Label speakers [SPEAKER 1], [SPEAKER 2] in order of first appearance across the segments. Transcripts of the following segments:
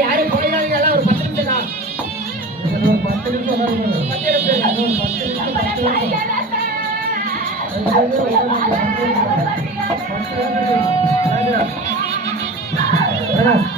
[SPEAKER 1] யாரும் போயிடாதீங்க எல்லாம் ஒரு பத்து நிமிஷம் தான்
[SPEAKER 2] பத்து நிமிஷம்.
[SPEAKER 1] பத்து நிமிஷம்
[SPEAKER 2] நிமிஷம், நிமிஷம். பத்து நிமிஷம்.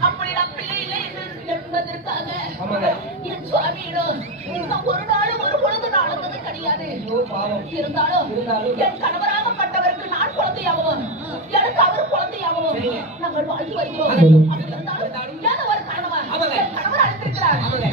[SPEAKER 3] அப்படி நான் பிள்ளை இல்லை என்று என்பதற்காக
[SPEAKER 1] ஆமாங்க.
[SPEAKER 3] என் சுவாமியிடம் நான் ஒரு நாளும் ஒரு பொழுது நான் அழுந்தது கிடையாது. இருந்தாலும். என் கணவராகப்பட்டவருக்கு நான் குழந்தையாகவும் எனக்கு அவர் குழந்தையாகவும். நாங்கள் வாழ்ந்து வருகிறோம். அப்படி இருந்தாலும் ஏன் ஒரு. என் கணவர் அழைத்திருக்கிறார்